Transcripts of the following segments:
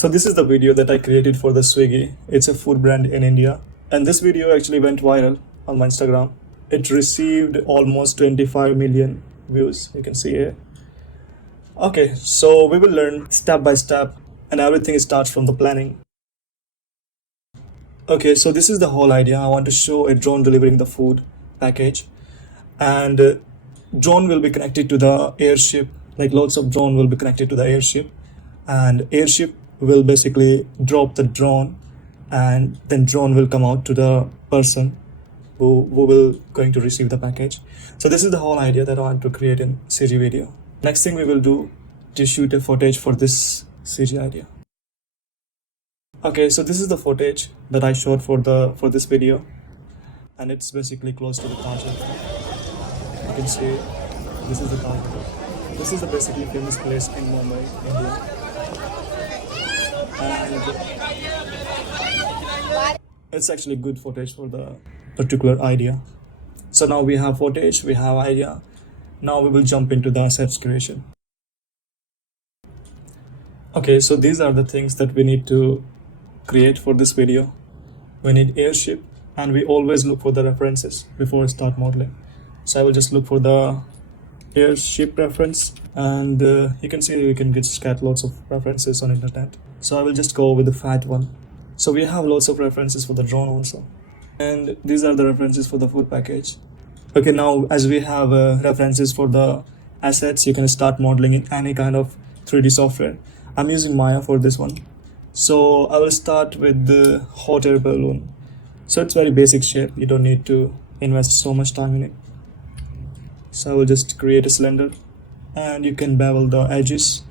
So this is the video that I created for the Swiggy. It's a food brand in India. And this video actually went viral on my Instagram. It received almost 25 million views. You can see here. Okay, so we will learn step by step and everything starts from the planning. Okay, so this is the whole idea. I want to show a drone delivering the food package, and drone will be connected to the airship. Like lots of drone will be connected to the airship, and airship will basically drop the drone, and then drone will come out to the person who will going to receive the package. So this is the whole idea that I want to create in CG video. Next thing we will do to shoot a footage for this CG idea. Okay, so this is the footage that I shot for this video, and it's basically close to the Taj Hotel. You can see this is the Taj Hotel. This is the basically famous place in Mumbai, India. And it's actually good footage for the particular idea. So now we have footage, we have idea. Now we will jump into the assets creation. Okay, so these are the things that we need to create for this video. We need airship, and we always look for the references before we start modeling. So I will just look for the airship reference, and you can see we can just get lots of references on internet. So I will just go with the fat one. So we have lots of references for the drone also, and these are the references for the food package. Okay, now as we have references for the assets, you can start modeling in any kind of 3D software. I'm using Maya for this one. So I will start with the hot air balloon. So it's very basic shape. You don't need to invest so much time in it. So I will just create a cylinder, and you can bevel the edges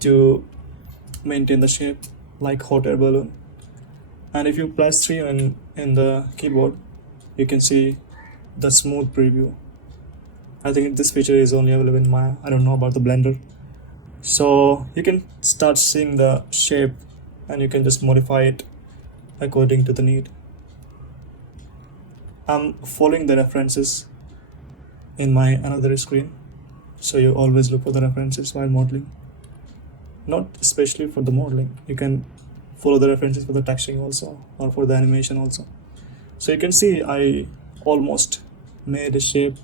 to maintain the shape like hot air balloon. And if you press 3 in the keyboard, you can see the smooth preview. I think this feature is only available in Maya. I don't know about the Blender. So you can start seeing the shape, and you can just modify it according to the need. I'm following the references in my another screen, so you always look for the references while modeling. Not especially for the modeling, you can follow the references for the texturing also, or for the animation also. So you can see I almost made a shape,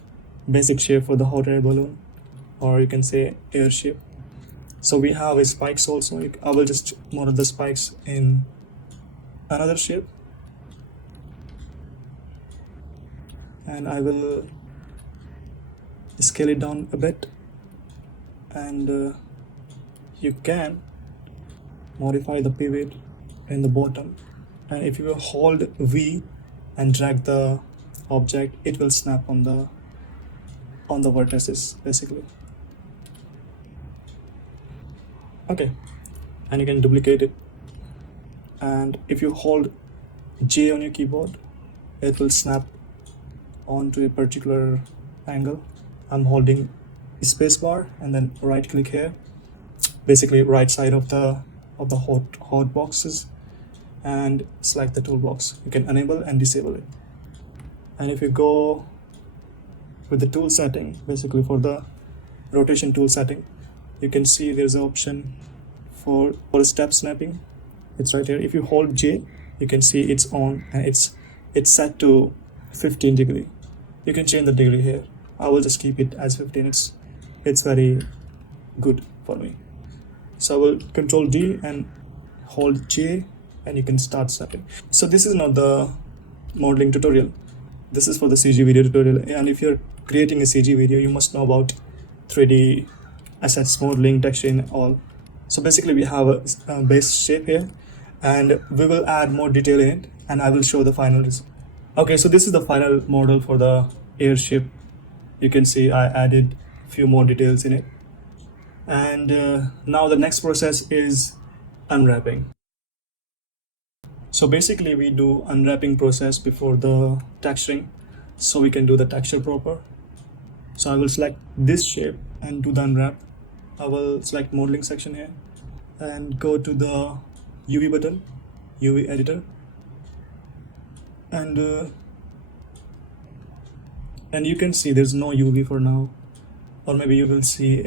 basic shape for the hot air balloon, or you can say airship. So we have a spikes also. I will just model the spikes in another shape, and I will scale it down a bit, and you can modify the pivot in the bottom, and if you hold V and drag the object, it will snap on the vertices basically. Okay, and you can duplicate it, and if you hold J on your keyboard, it will snap onto a particular angle. I'm holding spacebar and then right click here, basically right side of the hot boxes, and select the toolbox. You can enable and disable it. And if you go with the tool setting, basically for the rotation tool setting, you can see there's an option for step snapping. It's right here. If you hold J, you can see it's on, and it's set to 15 degree. You can change the degree here. I will just keep it as 15. It's very good for me. So I will control D and hold J, and you can start snapping. So this is not the modeling tutorial. This is for the CG video tutorial. And if you're creating a CG video, you must know about 3D assets, modeling, texturing, all. So basically we have a base shape here, and we will add more detail in it, and I will show the final result. Okay, so this is the final model for the airship. You can see I added a few more details in it, and now the next process is unwrapping. So basically we do unwrapping process before the texturing, so we can do the texture proper. So I will select this shape and do the unwrap. I will select modeling section here and go to the UV button, UV editor, and you can see there's no UV for now, or maybe you will see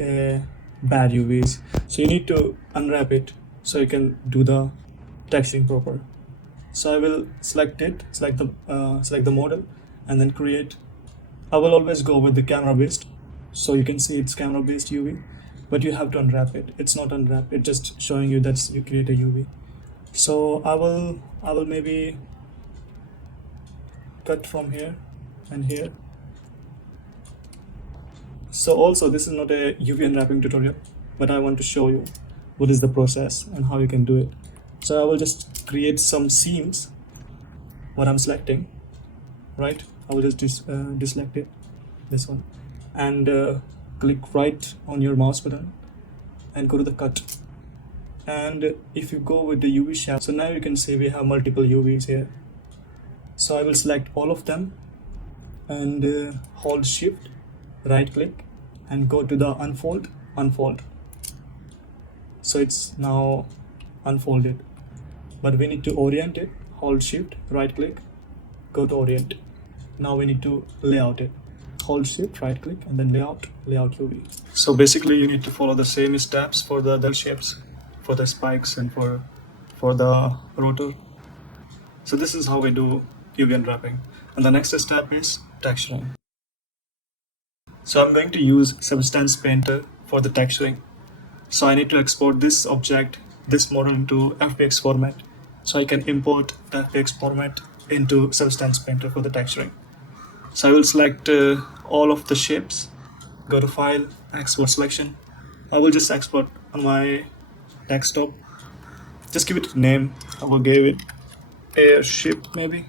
bad UVs. So you need to unwrap it so you can do the texturing proper. So I will select it, select the model, and then create. I will always go with the camera based, so you can see it's camera based UV, but you have to unwrap it. It's not unwrapped, it's just showing you that you create a UV. So I will maybe cut from here and here. So also this is not a UV unwrapping tutorial, but I want to show you what is the process and how you can do it. So I will just create some seams, what I'm selecting, right? I will just deselect it, this one, and click right on your mouse button and go to the cut. And if you go with the UV shaft, so now you can see we have multiple UVs here. So I will select all of them and hold shift, right click, and go to the unfold. So it's now unfolded, but we need to orient it. Hold shift, right click, go to orient. Now we need to layout it. Hold shift, right click, and then layout UV. So basically you need to follow the same steps for the other shapes, for the spikes and for the rotor. So this is how we do UV unwrapping. And the next step is texturing. So I'm going to use Substance Painter for the texturing. So I need to export this object, this model, into FBX format. So I can import the FBX format into Substance Painter for the texturing. So I will select all of the shapes, go to File, Export Selection. I will just export on my desktop. Just give it a name. I will give it Airship maybe,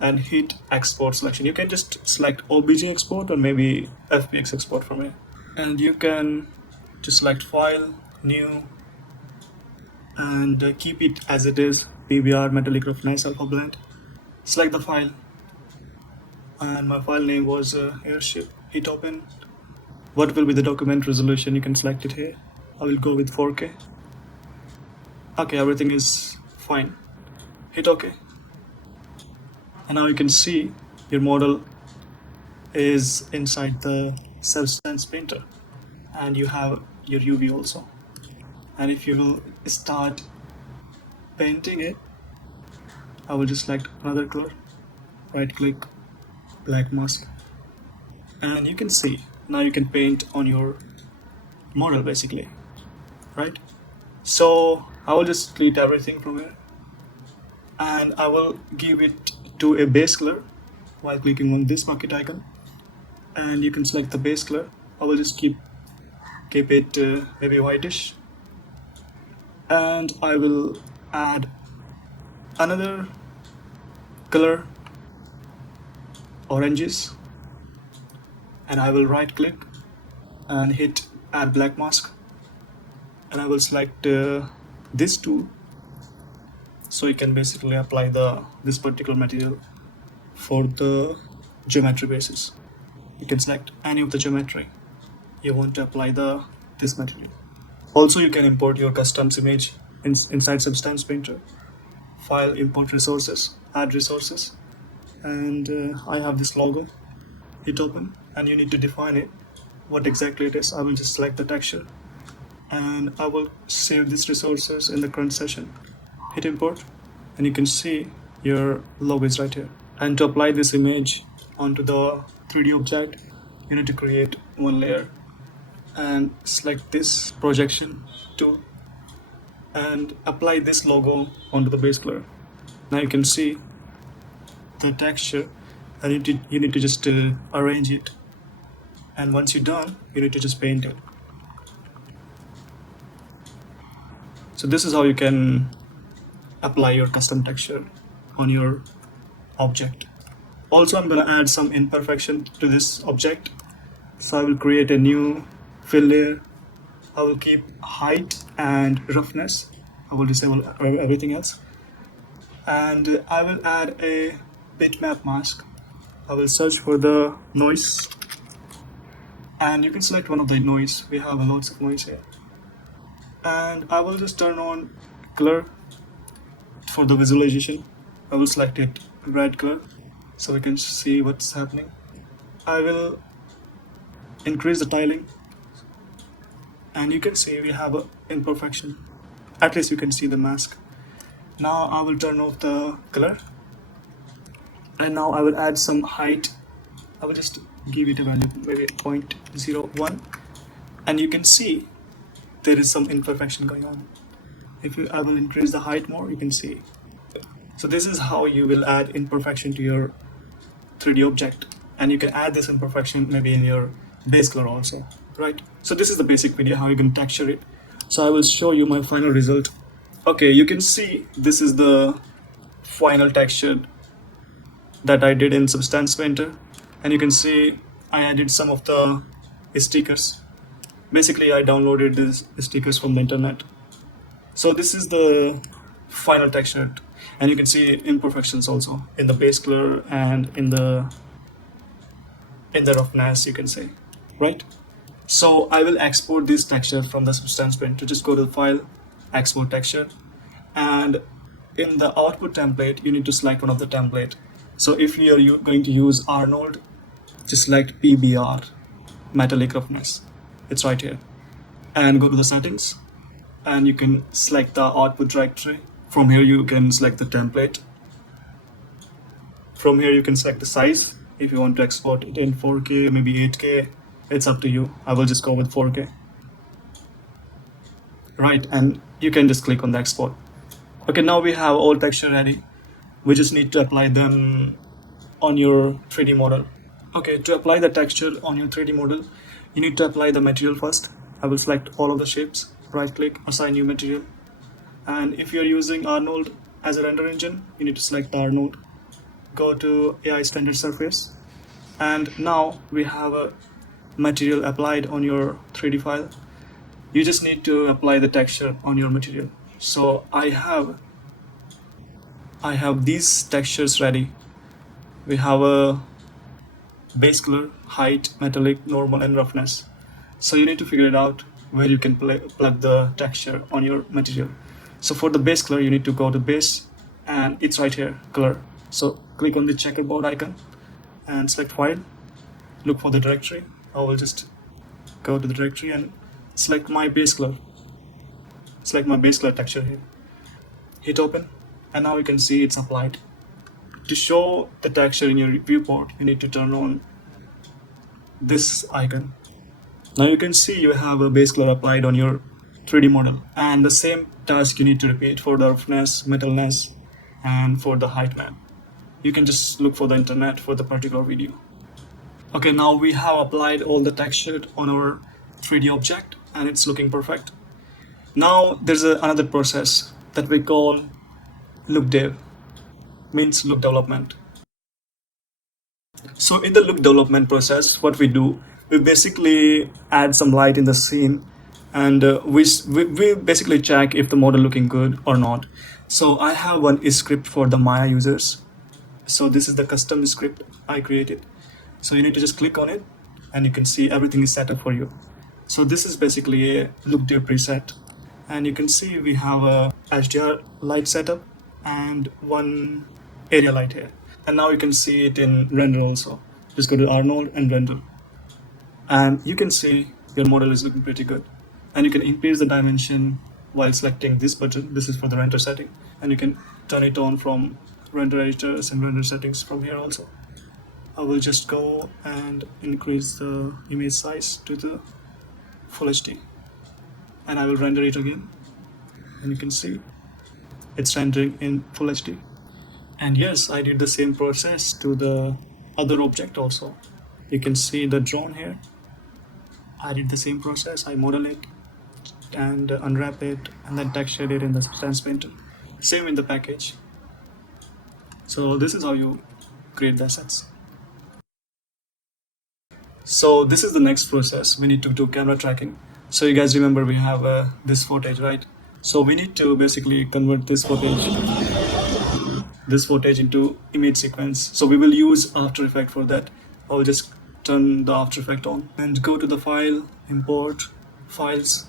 and hit Export Selection. You can just select OBJ export or maybe FBX export from here. And you can just select File, New, and keep it as it is, PBR Metallic Roughness Alpha Blend. Select the file, and my file name was Airship. Hit Open. What will be the document resolution? You can select it here. I will go with 4K. Okay, everything is fine. Hit OK. And now you can see your model is inside the Substance Painter, and you have your UV also. And if you will start painting it, I will just select another color, right click, black mask, and you can see now you can paint on your model basically, right? So I will just delete everything from here, and I will give it to a base color while clicking on this bucket icon, and you can select the base color. I will just keep it maybe whitish, and I will add another color, oranges, and I will right click and hit add black mask, and I will select this tool, so you can basically apply this particular material for the geometry basis. You can select any of the geometry you want to apply this material. Also, you can import your custom image inside Substance Painter. File, import resources, add resources, and I have this logo. Hit open, and you need to define it, what exactly it is. I will just select the texture, and I will save these resources in the current session. Hit import, and you can see your logo is right here. And to apply this image onto the 3D object, you need to create one layer and select this projection tool and apply this logo onto the base color. Now you can see the texture, and you need to just arrange it, and once you're done, you need to just paint it. So this is how you can apply your custom texture on your object. Also, I'm going to add some imperfection to this object, so I will create a new fill layer. I will keep height and roughness. I will disable everything else, and I will add a bitmap mask. I will search for the noise, and you can select one of the noise. We have lots of noise here, and I will just turn on color for the visualization. I will select it red color so we can see what's happening. I will increase the tiling, and you can see we have an imperfection. at least you can see the mask. Now I will turn off the color, and now I will add some height. I will just give it a value, maybe 0.01, and you can see there is some imperfection going on. If I will increase the height more, you can see. So this is how you will add imperfection to your 3D object, and you can add this imperfection maybe in your base color also, right? So this is the basic video how you can texture it. So I will show you my final result. Okay, you can see this is the final texture that I did in Substance Painter, and you can see I added some of the stickers. Basically I downloaded these stickers from the internet. So this is the final texture, and you can see imperfections also in the base color and in the roughness, you can say, right? So I will export this texture from the Substance Painter. Just go to the file, export texture, and in the output template you need to select one of the template. So if you are going to use Arnold, just select PBR, metallic roughness. It's right here, and go to the settings, and you can select the output directory. From here you can select the template. From here you can select the size. If you want to export it in 4K, maybe 8K, it's up to you. I will just go with 4K. Right, and you can just click on the export. Okay, now we have all texture ready. We just need to apply them on your 3D model. Okay, to apply the texture on your 3D model, you need to apply the material first. I will select all of the shapes, right click, assign new material. And if you're using Arnold as a render engine, you need to select the Arnold. Go to AI standard surface, and now we have a material applied on your 3D file. You just need to apply the texture on your material. So I have these textures ready. We have a base color, height, metallic, normal, and roughness. So you need to figure it out where you can plug the texture on your material. So for the base color, you need to go to base, and it's right here, color. So click on the checkerboard icon and select file, look for the directory. I will just go to the directory and select my base color. Select my base color texture here. Hit open, and now you can see it's applied. To show the texture in your viewport, you need to turn on this icon. Now you can see you have a base color applied on your 3D model, and the same task you need to repeat for the roughness, metalness, and for the height map. You can just look for the internet for the particular video. Okay, now we have applied all the texture on our 3D object, and it's looking perfect. Now there's another process that we call look dev, means look development. So in the look development process, what we do, we basically add some light in the scene, and we basically check if the model looking good or not. So I have one script for the Maya users. So this is the custom script I created. So you need to just click on it, and you can see everything is set up for you. So this is basically a look dev preset, and you can see we have a HDR light setup and one area light here. And now you can see it in render also. Just go to Arnold and render, and you can see your model is looking pretty good. And you can increase the dimension while selecting this button. This is for the render setting, and you can turn it on from render editors and render settings from here also. I will just go and increase the image size to the full HD, and I will render it again, and you can see it's rendering in full HD. And yes, I did the same process to the other object also. You can see the drone here. I did the same process. I model it and unwrap it, and then texture it in the Substance Painter. Same in the package. So this is how you create the assets. So this is the next process. We need to do camera tracking. So you guys remember we have this footage, right? So we need to basically convert this footage into image sequence. So we will use After Effects for that. I'll just turn the After Effects on and go to the file, import, files.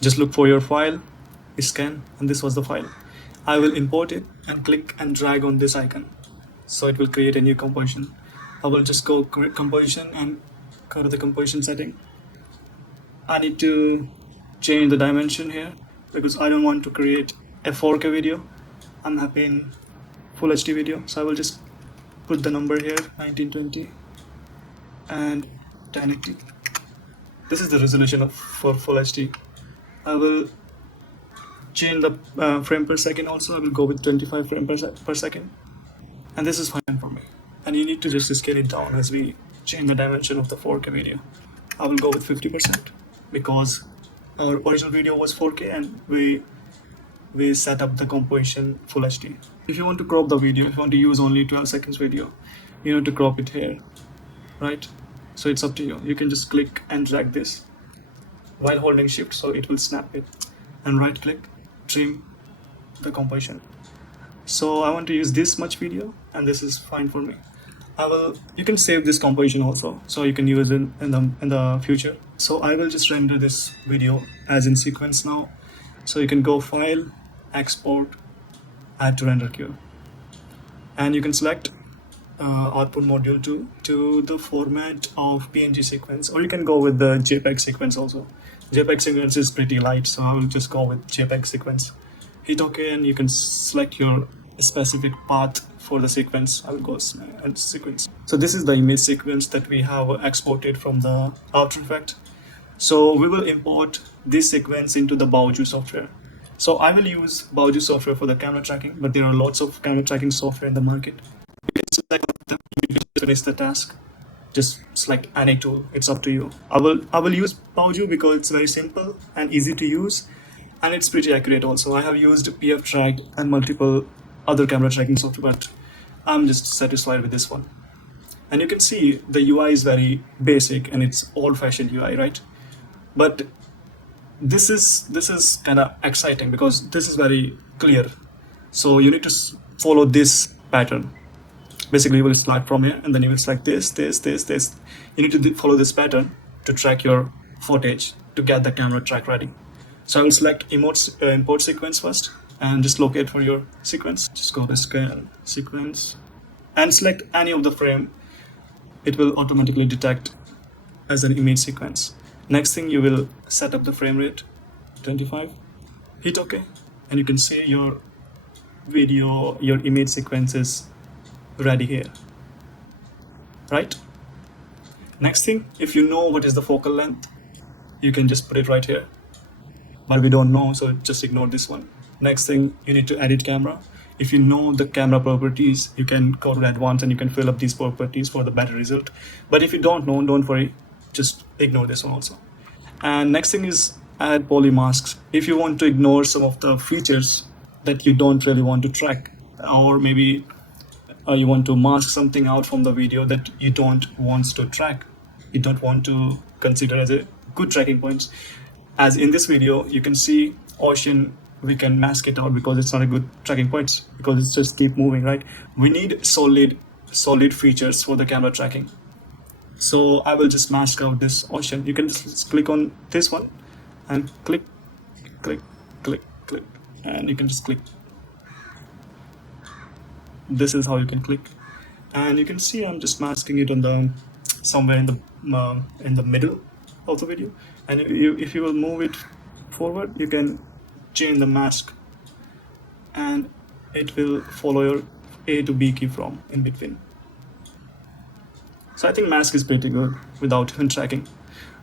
Just look for your file, scan, and this was the file. I will import it and click and drag on this icon. So it will create a new composition. I will just go composition and go to the composition setting. I need to change the dimension here because I don't want to create a 4K video. I'm happy in full HD video, so I will just put the number here, 1920 and 1080. This is the resolution for full HD. I will change the frame per second also. I will go with 25 frame per second, and this is fine for me. And you need to just scale it down as we change the dimension of the 4K video. I will go with 50% because our original video was 4K and we set up the composition full HD. If you want to crop the video, if you want to use only 12 seconds video, you need to crop it here, right? So it's up to you. You can just click and drag this while holding shift, so it will snap it, and right click, trim the composition. So I want to use this much video, and this is fine for me. You can save this composition also, so you can use it in the future. So I will just render this video as in sequence now. So you can go File, Export, Add to Render Queue, and you can select Output Module 2 to the format of PNG sequence, or you can go with the JPEG sequence also. JPEG sequence is pretty light, so I will just go with JPEG sequence. Hit OK, and you can select your specific path for the sequence. I will go and sequence. So this is the image sequence that we have exported from the After Effects. So we will import this sequence into the Baoju software. So I will use Baoju software for the camera tracking, but there are lots of camera tracking software in the market. You can select them, you can finish the task. Just select any tool, it's up to you. I will use Baoju because it's very simple and easy to use, and it's pretty accurate also. I have used Thevksrox and multiple other camera tracking software, but I'm just satisfied with this one. And you can see the UI is very basic and it's old-fashioned UI, right? But this is kind of exciting because this is very clear. So you need to follow this pattern. Basically, you will start from here and then you will select this. You need to follow this pattern to track your footage to get the camera track ready. So I will select import sequence first and just locate for your sequence. Just go to scan sequence and select any of the frame. It will automatically detect as an image sequence. Next thing, you will set up the frame rate 25. Hit OK, and you can see your video, your image sequence is ready here, right? Next thing, if you know what is the focal length, you can just put it right here, but we don't know, so just ignore this one. Next thing, you need to edit camera. If you know the camera properties, you can go to advanced and you can fill up these properties for the better result. But if you don't know, don't worry, just ignore this one also. And next thing is add poly masks. If you want to ignore some of the features that you don't really want to track, or maybe you want to mask something out from the video that you don't want to track, you don't want to consider as a good tracking points. As in this video, you can see ocean, we can mask it out because it's not a good tracking point because it's just keep moving, right? We need solid features for the camera tracking. So I will just mask out this ocean. You can just click on this one and click, and you can just click. This is how you can click, and you can see I'm just masking it on the somewhere in the middle of the video. And if you will move it forward, you can change the mask, and it will follow your A to B key from in between. So I think mask is pretty good without even tracking.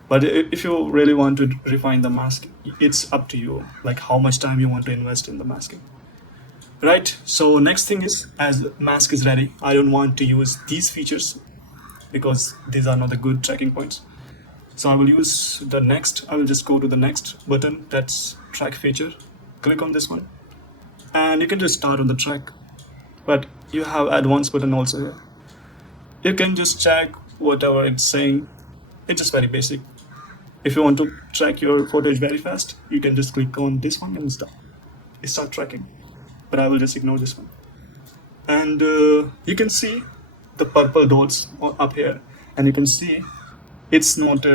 But if you really want to refine the mask, it's up to you, like how much time you want to invest in the masking. Right, so next thing is, as mask is ready, I don't want to use these features because these are not the good tracking points. So I will use the next, I will just go to the next button, that's track feature. Click on this one and you can just start on the track, but you have advanced button also here. You can just check whatever it's saying. It's just very basic. If you want to track your footage very fast, you can just click on this one and start tracking. But I will just ignore this one. And you can see the purple dots up here, and you can see it's not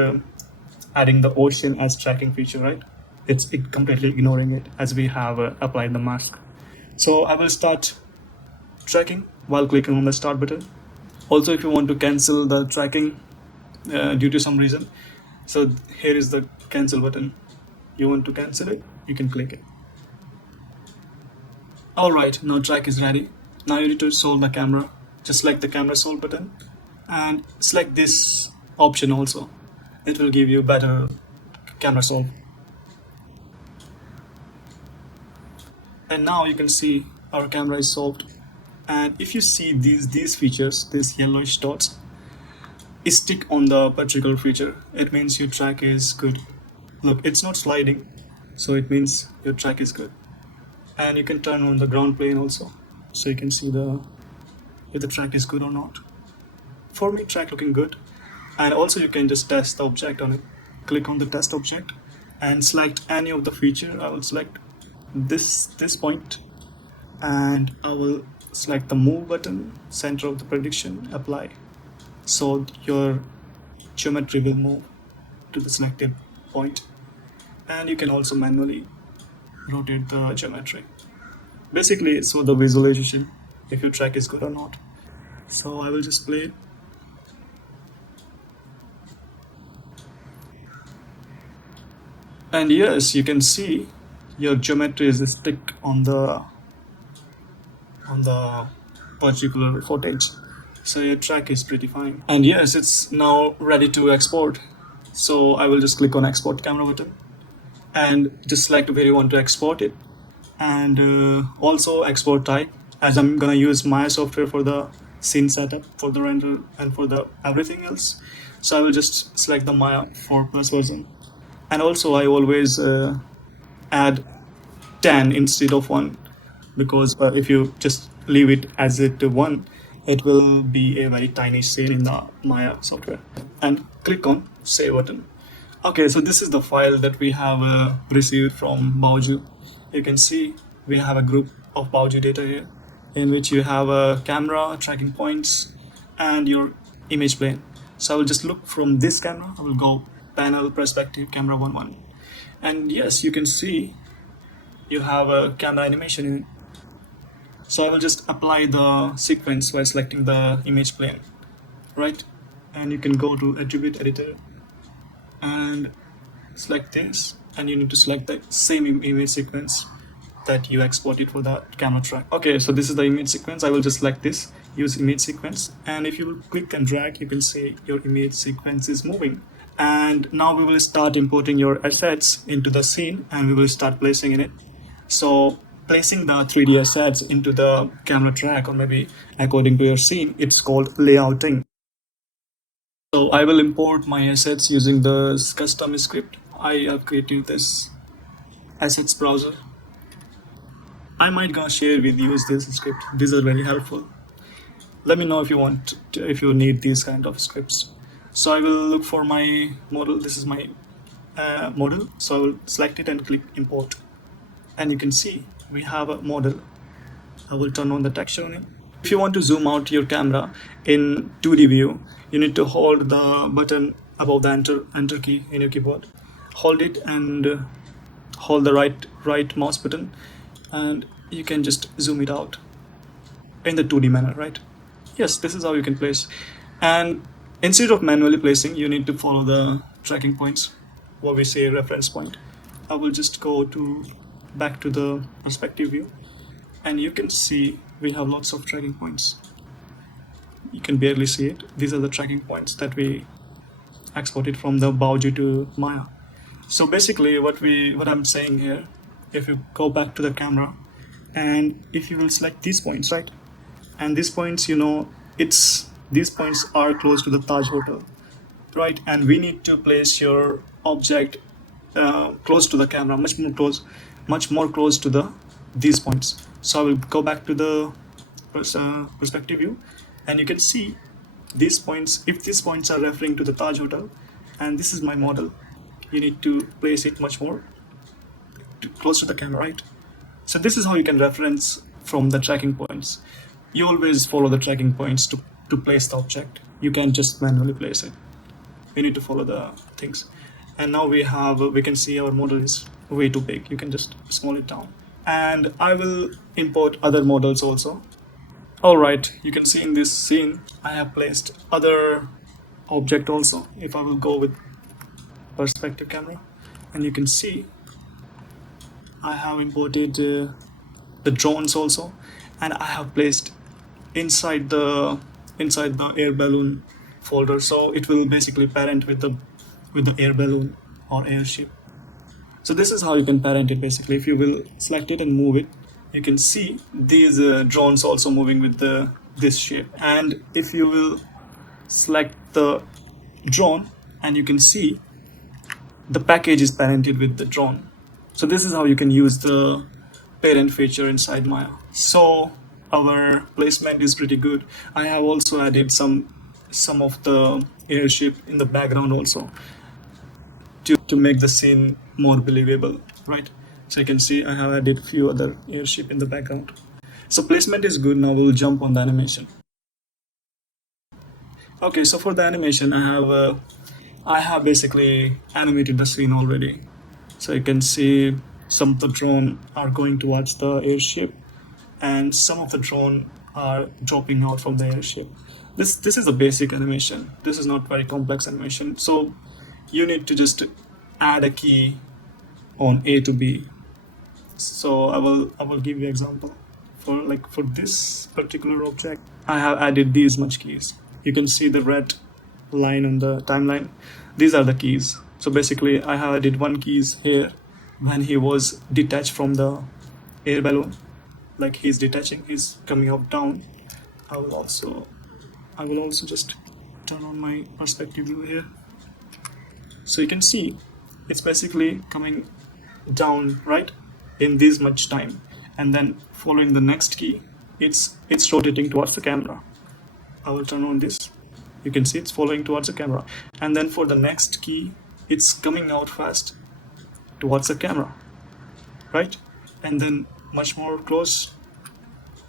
adding the ocean as tracking feature, right? It's completely ignoring it as we have applied the mask. So I will start tracking while clicking on the start button. Also, if you want to cancel the tracking due to some reason, so here is the cancel button. You want to cancel it, you can click it. Alright, now track is ready. Now you need to solve the camera. Just select the camera solve button and select this option also. It will give you better camera solve. And now you can see our camera is solved. And if you see these features, these yellowish dots, stick on the particular feature, it means your track is good. Look, it's not sliding, so it means your track is good. And you can turn on the ground plane also, so you can see if the track is good or not. For me, track looking good. And also you can just test the object on it. Click on the test object and select any of the feature. I will select this point, and I will select the move button, center of the prediction, apply. So your geometry will move to the selected point. And you can also manually rotate the geometry. Basically, so the visualization, if your track is good or not. So I will just play it. And yes, you can see your geometry is stick on the particular footage. So your track is pretty fine. And yes, it's now ready to export. So I will just click on export camera button and just select where you want to export it, and also export type, as I'm gonna use Maya software for the scene setup, for the render, and for the everything else. So I will just select the Maya 4+ version. And also I always add 10 instead of 1, because if you just leave it as it 1, it will be a very tiny scene in the Maya software. And click on save button. Okay, so this is the file that we have received from Baoju. You can see we have a group of Baoju data here, in which you have a camera, tracking points, and your image plane. So I will just look from this camera. I will go panel, perspective, camera 1, and yes, you can see you have a camera animation in it. So I will just apply the sequence by selecting the image plane, right? And you can go to attribute editor and select this, and you need to select the same image sequence that you exported for the camera track. Okay, so this is the image sequence. I will just select this, use image sequence, and if you click and drag, you can see your image sequence is moving. And now we will start importing your assets into the scene, and we will start placing in it. So placing the 3D assets into the camera track, or maybe according to your scene, it's called layouting. So I will import my assets using the custom script. I have created this assets browser. I might gonna share with you this script. These are very helpful. Let me know if you want if you need these kind of scripts. So I will look for my model. This is my model. So I will select it and click import. And you can see we have a model. I will turn on the texture on it. If you want to zoom out your camera in 2D view, you need to hold the button above the enter key in your keyboard. Hold it and hold the right mouse button, and you can just zoom it out in the 2D manner, right? Yes, this is how you can place. And instead of manually placing, you need to follow the tracking points, what we say reference point. I will just go back to the perspective view, and you can see we have lots of tracking points. You can barely see it. These are the tracking points that we exported from the Baoju to Maya. So basically what I'm saying here, if you go back to the camera and if you will select these points, right? And these points, these points are close to the Taj Hotel, right? And we need to place your object close to the camera, much more close to these points. So I will go back to the perspective view, and you can see these points. If these points are referring to the Taj Hotel, and this is my model, you need to place it much more close to the camera, right? So this is how you can reference from the tracking points. You always follow the tracking points to place the object. You can't just manually place it. You need to follow the things. And now we can see our model is way too big. You can just small it down. And I will import other models also. Alright, you can see in this scene, I have placed other object also. If I will go with perspective camera, and you can see I have imported the drones also, and I have placed inside the air balloon folder, so it will basically parent with the air balloon or airship. So this is how you can parent it basically. If you will select it and move it, you can see these drones also moving with the this shape. And if you will select the drone, and you can see the package is parented with the drone. So this is how you can use the parent feature inside Maya. So our placement is pretty good. I have also added some of the airship in the background also to make the scene more believable, right? So you can see I have added a few other airship in the background. So placement is good. Now we'll jump on the animation. Okay, so for the animation, I have basically animated the scene already. So you can see some of the drone are going towards the airship, and some of the drone are dropping out from the airship. This is a basic animation. This is not very complex animation. So you need to just add a key on A to B. So I will give you example. For this particular object, I have added these much keys. You can see the red line on the timeline. These are the keys. So basically I have added one keys here when he was detached from the air balloon. Like he's detaching, he's coming up down. I will also just turn on my perspective view here. So you can see it's basically coming down, right, in this much time, and then following the next key, it's rotating towards the camera. I will turn on this. You can see it's following towards the camera, and then for the next key, it's coming out fast towards the camera, right, and then much more close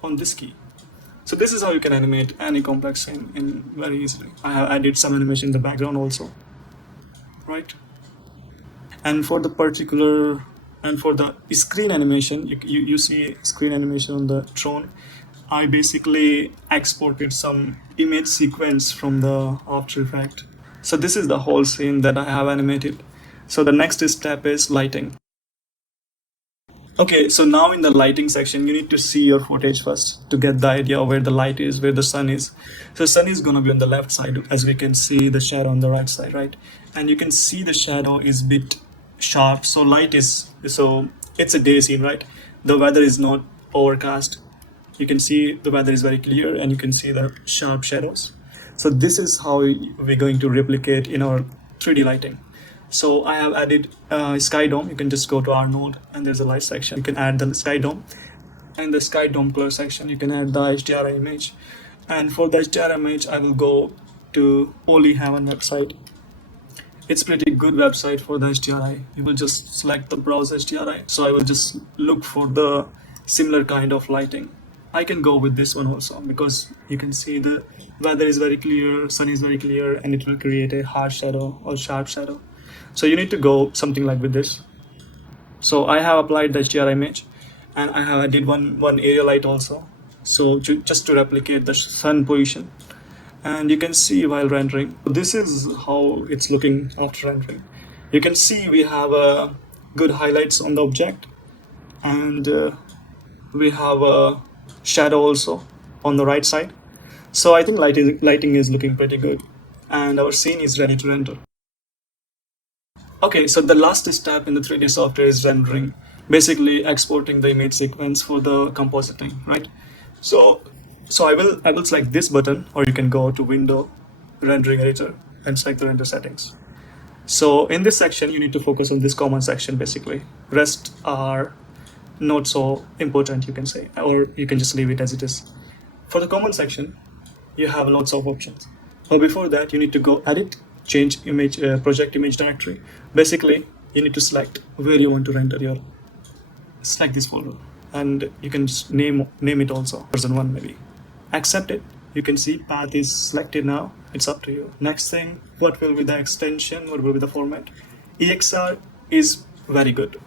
on this key. So this is how you can animate any complex scene in very easily. I have added some animation in the background also, right? And for the particular and for the screen animation, you see screen animation on the drone. I basically exported some image sequence from the After Effects. So this is the whole scene that I have animated. So the next step is lighting. Okay, so now in the lighting section, you need to see your footage first to get the idea of where the light is, where the sun is. So sun is gonna be on the left side, as we can see the shadow on the right side, right? And you can see the shadow is bit sharp. So it's a day scene, right? The weather is not overcast. You can see the weather is very clear, and you can see the sharp shadows. So this is how we're going to replicate in our 3D lighting. So I have added sky dome. You can just go to our node, and there's a light section. You can add the sky dome. And in the sky dome color section, you can add the HDRI image. And for the HDRI image, I will go to Only Heaven website. It's pretty good website for the HDRI. You will just select the browse HDRI. So I will just look for the similar kind of lighting. I can go with this one also, because you can see the weather is very clear, sun is very clear, and it will create a hard shadow or sharp shadow. So you need to go something like with this. So I have applied the HDRI image, and I have added one area light also. So just to replicate the sun position. And you can see while rendering, this is how it's looking after rendering. You can see we have good highlights on the object, and we have a shadow also on the right side. So I think lighting is looking pretty good, and our scene is ready to render. Okay, so the last step in the 3D software is rendering, basically exporting the image sequence for the compositing, right? So I will select this button, or you can go to Window, Rendering Editor, and select the render settings. So in this section, you need to focus on this common section basically. Rest are not so important, you can say, or you can just leave it as it is. For the common section, you have lots of options. But before that, you need to go Edit, Change Image, Project Image Directory. Basically, you need to select where you want to render your. Select this folder, and you can just name it also, version 1 maybe. Accept it. You can see path is selected now. It's up to you. Next thing, what will be the extension? What will be the format? EXR is very good.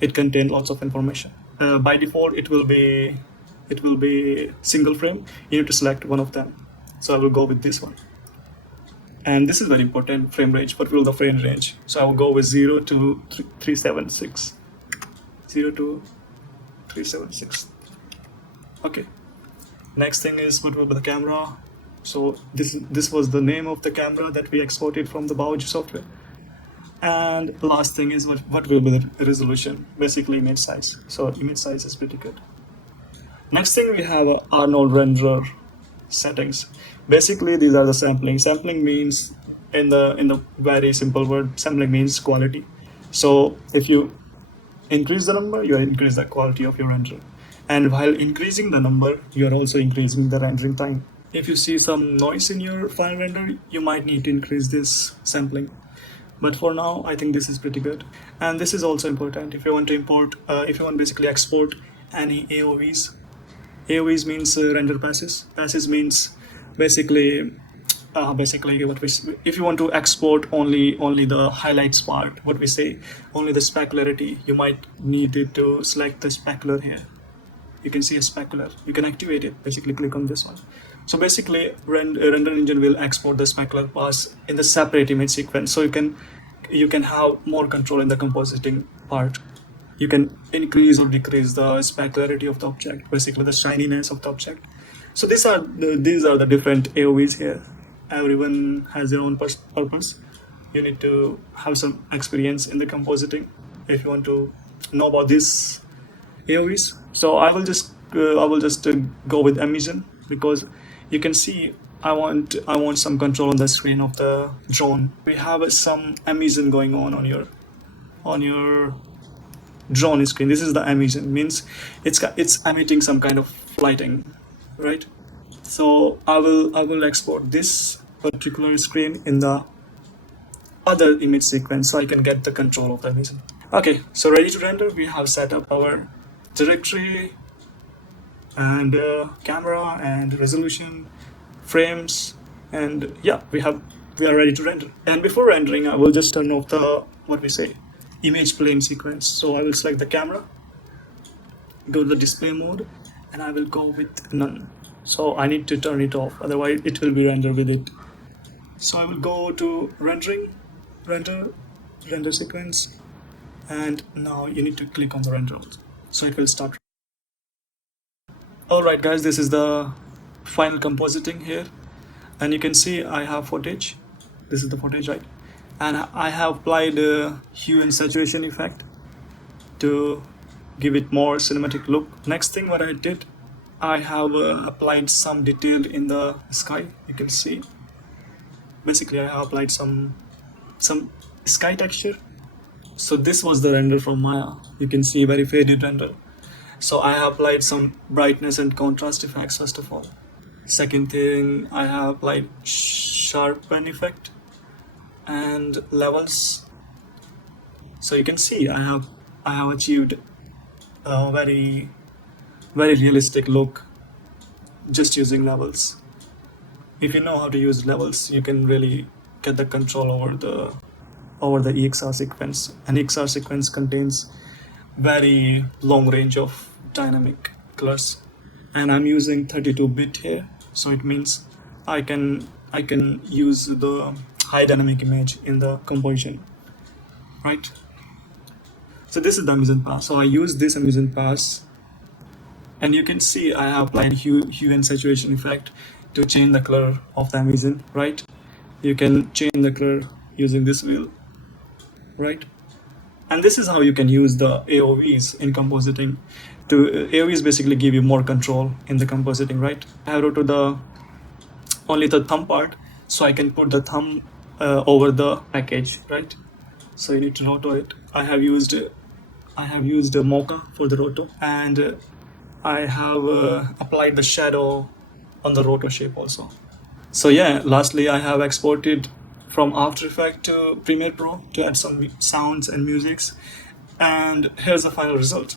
It contains lots of information. By default, it will be single frame. You need to select one of them. So I will go with this one. And this is very important, frame range. What will the frame range? So I will go with 0 to 376. 02376. Okay, next thing is what will be the camera. So this was the name of the camera that we exported from the Bauj software. And the last thing is what will be the resolution, basically image size. So image size is pretty good. Next thing we have Arnold renderer settings. Basically these are the sampling. Sampling means, in the very simple word, sampling means quality. So if you increase the number, you increase the quality of your render, and while increasing the number, you are also increasing the rendering time. If you see some noise in your final render, you might need to increase this sampling, but for now I think this is pretty good. And this is also important if you want to import, if you want to basically export any AOVs. AOVs means render passes. Passes means basically what we, if you want to export only the highlights part, what we say, only the specularity, you might need to select the specular here. You can see a specular, you can activate it, basically click on this one. So basically render engine will export the specular pass in the separate image sequence, so you can have more control in the compositing part. You can increase or decrease the specularity of the object, basically the shininess of the object. So these are the different AOVs here. Everyone has their own purpose. You need to have some experience in the compositing if you want to know about these AOVs. So I will just go with emission, because you can see I want some control on the screen of the drone. We have some emission going on your drone screen. This is the emission, means it's emitting some kind of lighting, right? So I will export this particular screen in the other image sequence, so I can get the control of the emission. Okay, so ready to render. We have set up our directory and camera and resolution, frames, and yeah, we are ready to render. And before rendering, I will just turn off the image plane sequence. So I will select the camera, go to the display mode, and I will go with none. So I need to turn it off, otherwise it will be rendered with it. So I will go to rendering, render sequence, and now you need to click on the render, so it will start. Alright guys, this is the final compositing here, and you can see I have footage. This is the footage, right? And I have applied a hue and saturation effect to give it more cinematic look. Next thing what I did, I have applied some detail in the sky. You can see basically I have applied some sky texture. So this was the render from Maya. You can see very faded render. So I have applied some brightness and contrast effects first of all. Second thing, I have applied sharpen effect and levels. So you can see I have achieved a very realistic look just using levels. If you know how to use levels, you can really get the control over the EXR sequence. And EXR sequence contains very long range of dynamic colors, and I'm using 32-bit here, so it means I can use the high dynamic image in the composition, right? So this is the emission pass. So I use this emission pass, and you can see I have applied hue and saturation effect to change the color of the emission, right? You can change the color using this wheel, right? And this is how you can use the AOVs in compositing. AOVs basically give you more control in the compositing, right? I have rotated only the thumb part, so I can put the thumb over the package, right? So you need to roto it. I have used Mocha for the roto, and I have applied the shadow on the roto shape also. So yeah, lastly I have exported from After Effects to Premiere Pro to add some sounds and musics, and here's the final result.